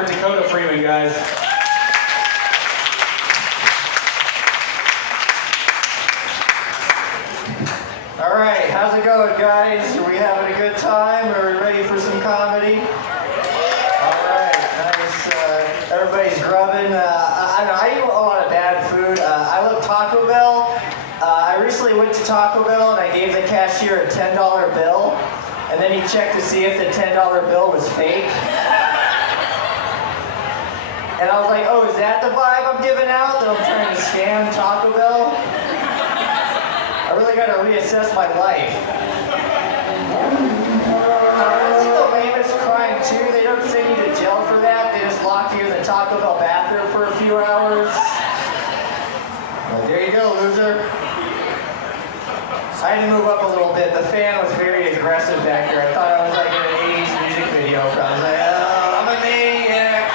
for Dakota Freeman, guys. All right, how's it going, guys? Are we having a good time? Are we ready for some comedy? All right, nice. Everybody's grubbing. I eat a lot of bad food. I love Taco Bell. I recently went to Taco Bell and I gave the cashier a $10 bill, and then he checked to see if the $10 bill was fake. And I was like, oh, is that the vibe I'm giving out? That I'm trying to scam Taco Bell? I really got to reassess my life. That's like the lamest crime too. They don't send you to jail for that. They just lock you in the Taco Bell bathroom for a few hours. Well, there you go, loser. I had to move up a little bit. The fan was very aggressive back there. I thought I was like in an 80s music video. I was like, oh, I'm a maniac.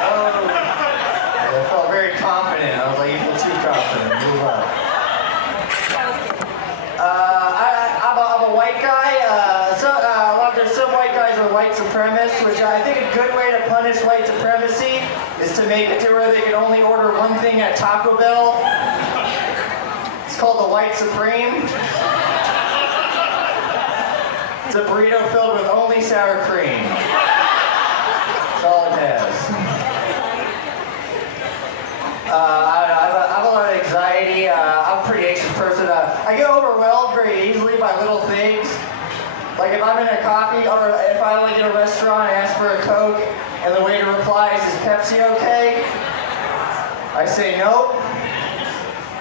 Oh. I felt very confident. I was like, you feel too confident. Move up. I'm a white guy. There's some white guys who are white supremacists, which I think a good way to punish white supremacy is to make it to where they can only order one thing at Taco Bell. It's called the White Supreme. It's a burrito filled with only sour cream. That's all it has. I have a lot of anxiety. I'm a pretty anxious person. I get overwhelmed very easily by little things. Like if I'm in a coffee, or if I like in a restaurant, I ask for a Coke, and the waiter replies, "Is Pepsi okay?" I say nope.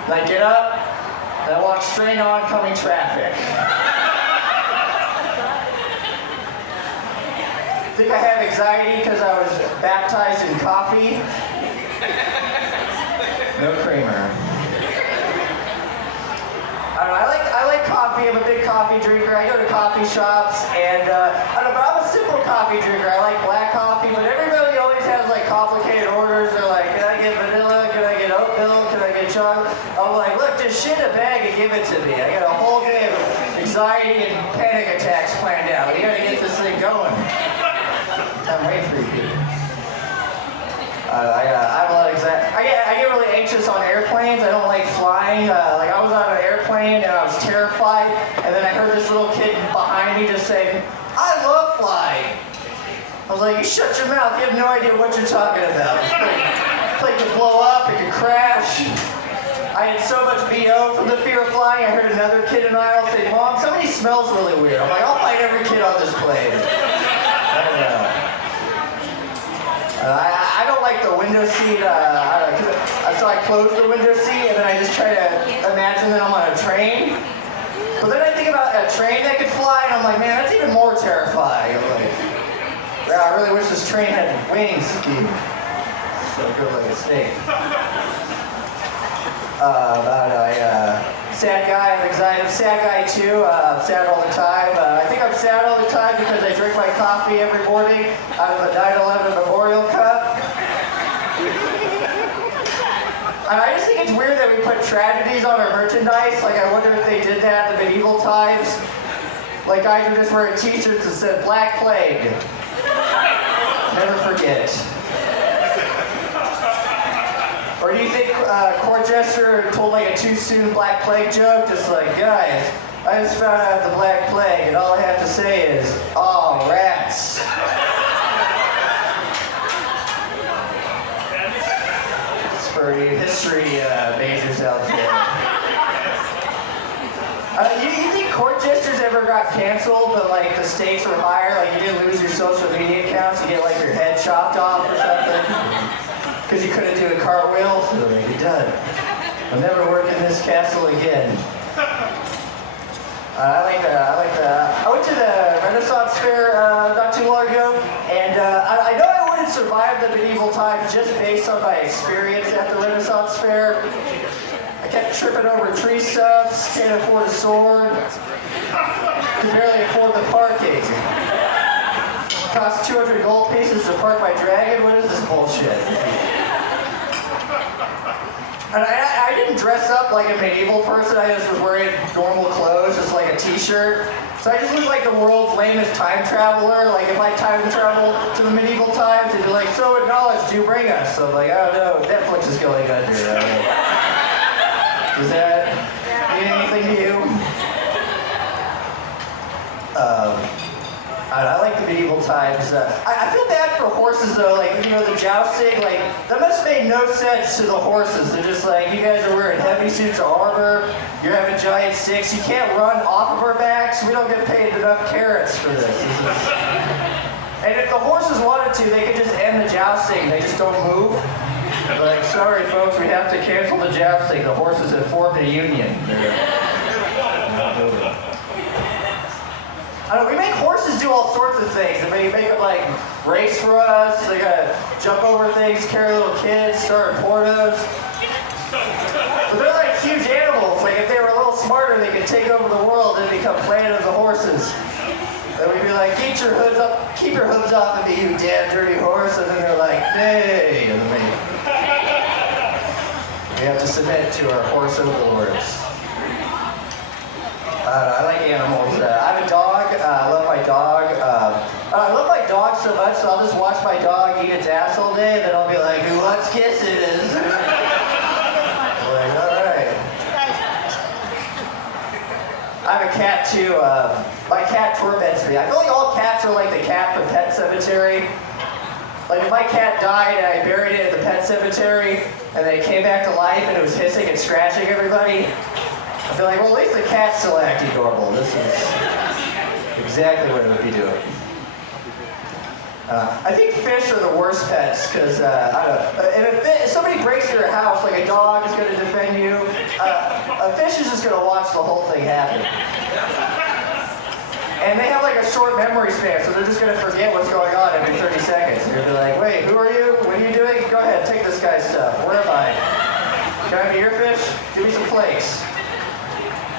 And I get up, and I walk straight on oncoming traffic. I think I have anxiety because I was baptized in coffee. No creamer. I like coffee. I'm a big coffee drinker. I go to coffee shops, and I don't know, but I'm a simple coffee drinker. I like black coffee, but everybody always has like complicated orders. They're like, can I get vanilla? Can I get oat milk? Can I get chocolate? I'm like, look, just shit in a bag and give it to me. I got a whole day of anxiety and panic attacks planned out. We gotta get this thing going. I'm waiting for you. I have a lot of anxiety. I get really anxious on airplanes. I don't like flying. Like I was on an airplane and I was terrified, and then I heard this little kid behind me just say, "I love flying." I was like, "You shut your mouth. You have no idea what you're talking about." This plane could blow up. It could crash. I had so much BO from the fear of flying. I heard another kid in the aisle say, "Mom, somebody smells really weird." I'm like, "I'll fight every kid on this plane." I don't know. I don't like the window seat, so I close the window seat and then I just try to imagine that I'm on a train. But then I think about a train that could fly and I'm like, man, that's even more terrifying. I'm like, yeah, I really wish this train had wings. So good like a snake. Sad guy, I'm anxiety. I'm a sad guy too. I'm sad all the time. I think I'm sad all the time because I drink my coffee every morning out of a 9/11 memorial cup. And I just think it's weird that we put tragedies on our merchandise. Like I wonder if they did that in the medieval times. Like guys would just wear t-shirts that said Black Plague. Never forget. Or do you think court jester told like a too soon Black Plague joke? Just like, guys, I just found out the Black Plague and all I have to say is, oh, rats. It's for you history majors out there. You think court jesters ever got canceled, but like the stakes were higher? Like you didn't lose your social media accounts, you get like your head chopped off or something? Because you couldn't do a cartwheel, so you're done. I'll never work in this castle again. I went to the Renaissance Fair not too long ago, and I know I wouldn't survive the medieval times just based on my experience at the Renaissance Fair. I kept tripping over tree stumps, can't afford a sword, could barely afford the parking. Cost 200 gold pieces to park my dragon? What is this bullshit? And I didn't dress up like a medieval person. I just was wearing normal clothes, just like a t-shirt. So I just looked like the world's lamest time traveler. Like if I time travel to the medieval times, it'd so with knowledge do you bring us? So I'm like, I don't know, Netflix is going under. Does that mean anything to you? I like the medieval times. I feel bad for horses though, like, you know, the jousting, like, that must make no sense to the horses. They're just like, you guys are wearing heavy suits of armor, you're having giant sticks, you can't run off of our backs, we don't get paid enough carrots for this. And if the horses wanted to, they could just end the jousting, they just don't move. They're like, sorry folks, we have to cancel the jousting, the horses have formed a union. I don't know, we make horses do all sorts of things. They make them like race for us, they gotta jump over things, carry little kids, start pornos. But they're like huge animals. Like if they were a little smarter, they could take over the world and become planet of the horses. And we'd be like, keep your hooves off of me, you damn dirty horse. And then they're like, nay. And then we have to submit to our horse overlords. I like animals. I have a dog. I love my dog. I love my dog so much, so I'll just watch my dog eat its ass all day, and then I'll be like, who wants kisses? I'm like, all right. I have a cat too. My cat torments me. I feel like all cats are like the cat from Pet Cemetery. Like if my cat died and I buried it in the pet cemetery, and then it came back to life and it was hissing and scratching everybody, I feel like, well, at least the cat's still acting normal. This is exactly what it would be doing. I think fish are the worst pets because, I don't know, and if somebody breaks into your house, like a dog is going to defend you, a fish is just going to watch the whole thing happen. And they have like a short memory span, so they're just going to forget what's going on every 30 seconds. They're going to be like, wait, who are you? What are you doing? Go ahead, take this guy's stuff. Where am I? Can I have your fish? Give me some flakes.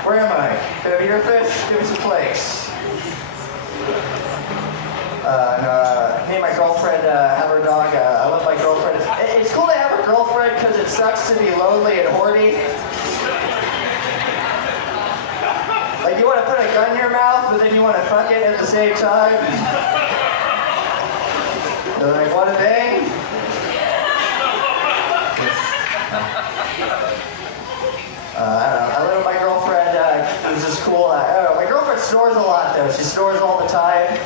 Where am I? Can I have your fish? Give me some flakes. Me and my girlfriend have her dog. I love my girlfriend. It's cool to have a girlfriend because it sucks to be lonely and horny. Like you want to put a gun in your mouth, but then you want to fuck it at the same time. They're like, want to bang? I don't know. I live with my girlfriend. It's just cool. I don't know. My girlfriend snores a lot though. She snores all the time.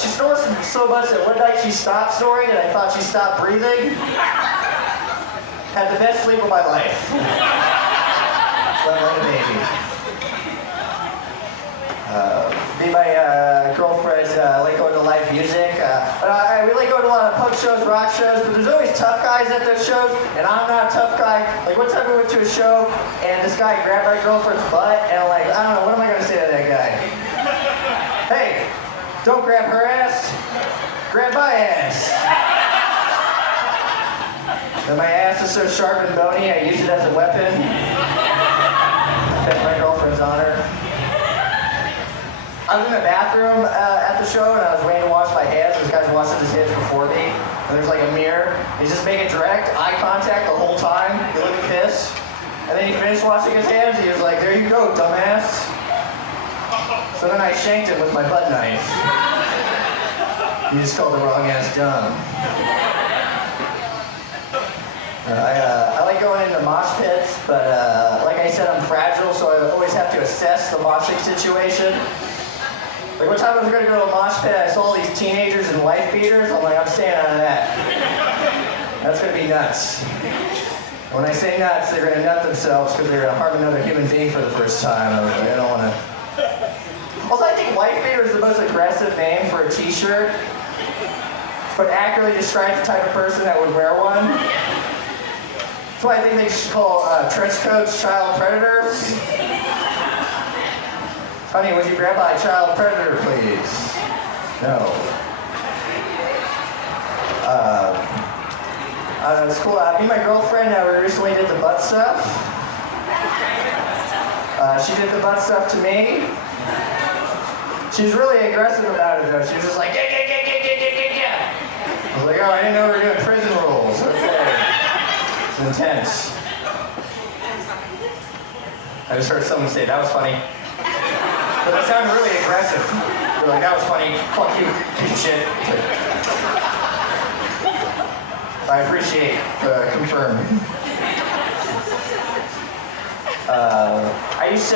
She snores so much that one night she stopped snoring and I thought she stopped breathing. Had the best sleep of my life. Slept like a baby. Me and my girlfriend like going to live music. I really go to a lot of punk shows, rock shows, but there's always tough guys at those shows, and I'm not a tough guy. Like one time we went to a show, and this guy grabbed my girlfriend's butt, and I'm like, I don't know, what am I going to say to that guy? Hey, don't grab her ass, grab my ass. And my ass is so sharp and bony, I use it as a weapon. Defend my girlfriend's honor. I was in the bathroom at the show and I was waiting to wash my hands. This guy's washing his hands before me. And there's like a mirror. He's just making direct eye contact the whole time. He looked pissed. And then he finished washing his hands. He was like, there you go, dumbass. So then I shanked him with my butt knife. You just called the wrong ass dumb. I like going into mosh pits, but like I said, I'm fragile, so I always have to assess the moshing situation. Like one time I was going to go to a mosh pit, I saw all these teenagers in wife beaters. I'm like, I'm staying out of that. That's going to be nuts. When I say nuts, they're going to nut themselves because they're going to harm another human being for the first time. I was like, I don't want to. Also, I think wife beater is the most aggressive name for a t-shirt, but accurately describes the type of person that would wear one. That's why I think they should call trench coats child predators. Honey, would you grab my child predator, please? No. It's cool. Me and my girlfriend, we recently did the butt stuff. She did the butt stuff to me. She was really aggressive about it, though. She was just like, yeah. I was like, oh, I didn't know we were doing prison rules. Okay. It's intense. I just heard someone say, that was funny. But that sounded really aggressive. They're like, that was funny. Fuck you, piece of shit. I appreciate confirming. I used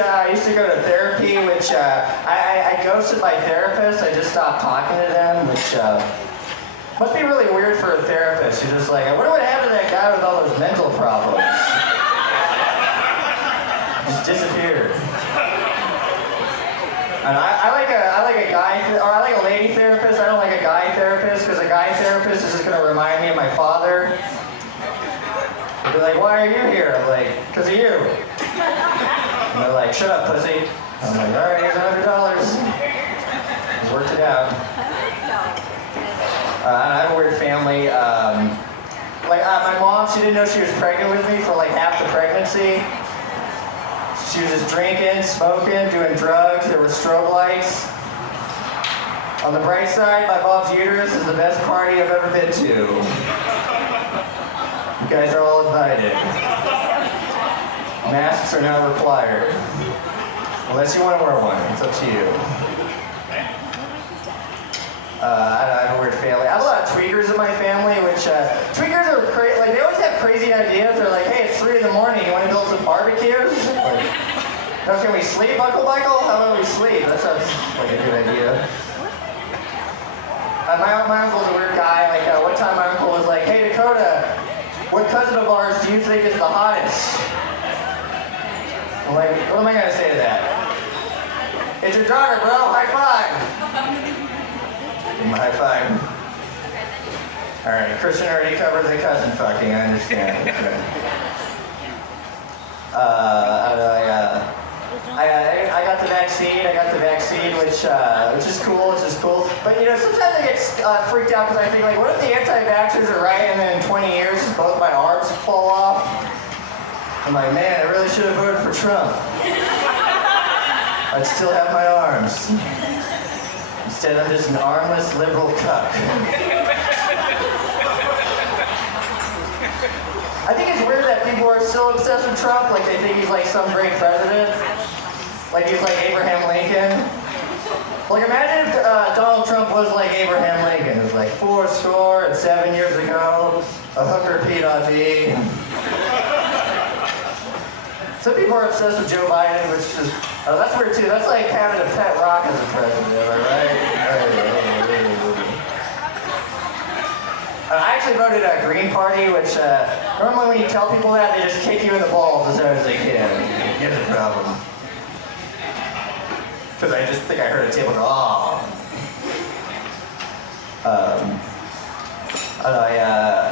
to go to therapy, which I ghosted my therapist. I just stopped talking to them, which must be really weird for a therapist. You're just like, I wonder what happened to that guy with all those mental problems. Just disappeared. And I like a guy, or I like a lady therapist. I don't like a guy therapist, because a guy therapist is just going to remind me of my father. They'll be like, why are you here? I'm like, because of you. And they're like, shut up, pussy. I'm like, all right, here's $100. Just worked it out. I have a weird family. My mom, she didn't know she was pregnant with me for like half the pregnancy. She was just drinking, smoking, doing drugs. There were strobe lights. On the bright side, my mom's uterus is the best party I've ever been to. You guys are all invited. Masks are not required. Unless you want to wear one. It's up to you. I have a weird family. I have a lot of tweakers in my family, which tweakers are crazy. Like, they always have crazy ideas. They're like, hey, it's 3 in the morning. You want to build some barbecues? Like, no, can we sleep, Uncle Michael? How about we sleep? That sounds like a good idea. My uncle's a weird guy. Like, one time my uncle was like, hey, Dakota, what cousin of ours do you think is the hottest? I'm like, what am I going to say to that? It's your daughter, bro. High five. Give him a high five. All right, Christian already covered the cousin fucking. I understand. I got the vaccine. Which is cool. But you know, sometimes I get freaked out because I think, like, what if the anti-vaxxers are right, and then in 20 years both my arms fall off? I'm like, man, I really should have voted for Trump. I'd still have my arms. Instead, I'm just an armless liberal cuck. I think it's weird that people are still obsessed with Trump. Like, they think he's like some great president. Like he's like Abraham Lincoln. Like, imagine if Donald Trump was like Abraham Lincoln. It was like 7 years ago, a hooker peed on me. Some people are obsessed with Joe Biden, which is, that's weird too. That's like having a pet rock as a president, am I right? I actually voted Green Party, which normally when you tell people that, they just kick you in the balls as hard as they can. Here's the problem. Because I just think I heard a table go, oh.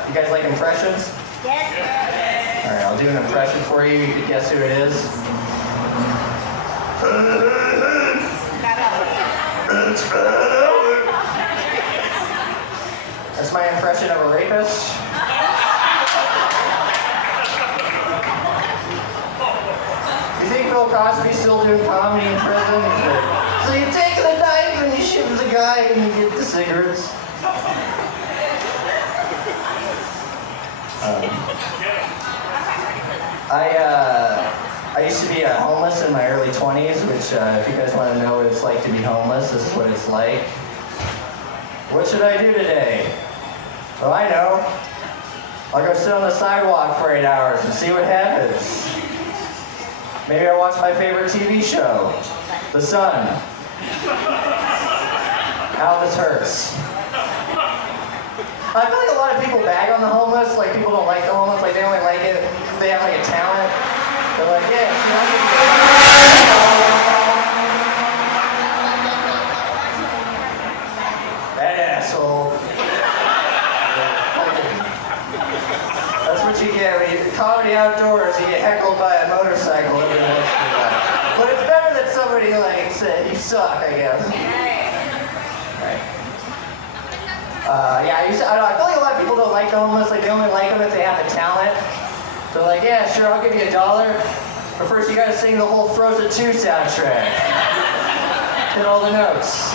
You guys like impressions? Yes. All right, I'll do an impression for you. You can guess who it is. That's my impression of a rapist. You think Bill Cosby's still doing comedy in prison? So you take the knife and you shoot the guy and you get the cigarettes. I used to be homeless in my early 20s, which if you guys want to know what it's like to be homeless, this is what it's like. What should I do today? Well, I know. I'll go sit on the sidewalk for 8 hours and see what happens. Maybe I'll watch my favorite TV show, The Sun. How this hurts. I feel like a lot of people bag on the homeless, like people don't like the homeless, like they only like it if they have like a talent. They're like, yeah, that asshole. That's what you get when you comedy outdoors, you get heckled by a motorcycle every once in a while. But it's better than somebody like said, you suck, I guess. I feel like a lot of people don't like the homeless, like they only like them if they have the talent. They're like, yeah, sure, I'll give you $1. But first you gotta sing the whole Frozen 2 soundtrack. Hit all the notes.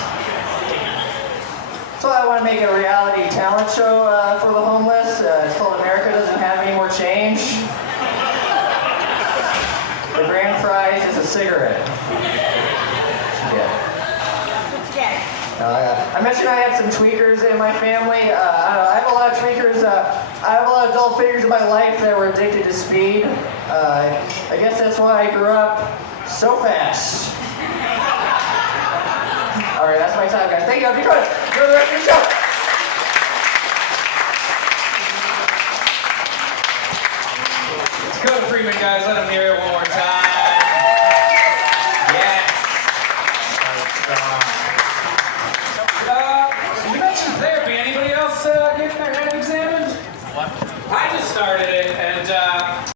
So I want to make a reality talent show for the homeless. It's called America Doesn't Have Any More Change. The grand prize is a cigarette. Yeah. I mentioned I had some tweakers in my family. I have a lot of tweakers. I have figures in my life that were addicted to speed. I guess that's why I grew up so fast. All right, that's my time, guys. Thank you, Dakota. Go to the rest of the show. Dakota Freeman, guys, let him hear it one more time. Yes. So strong.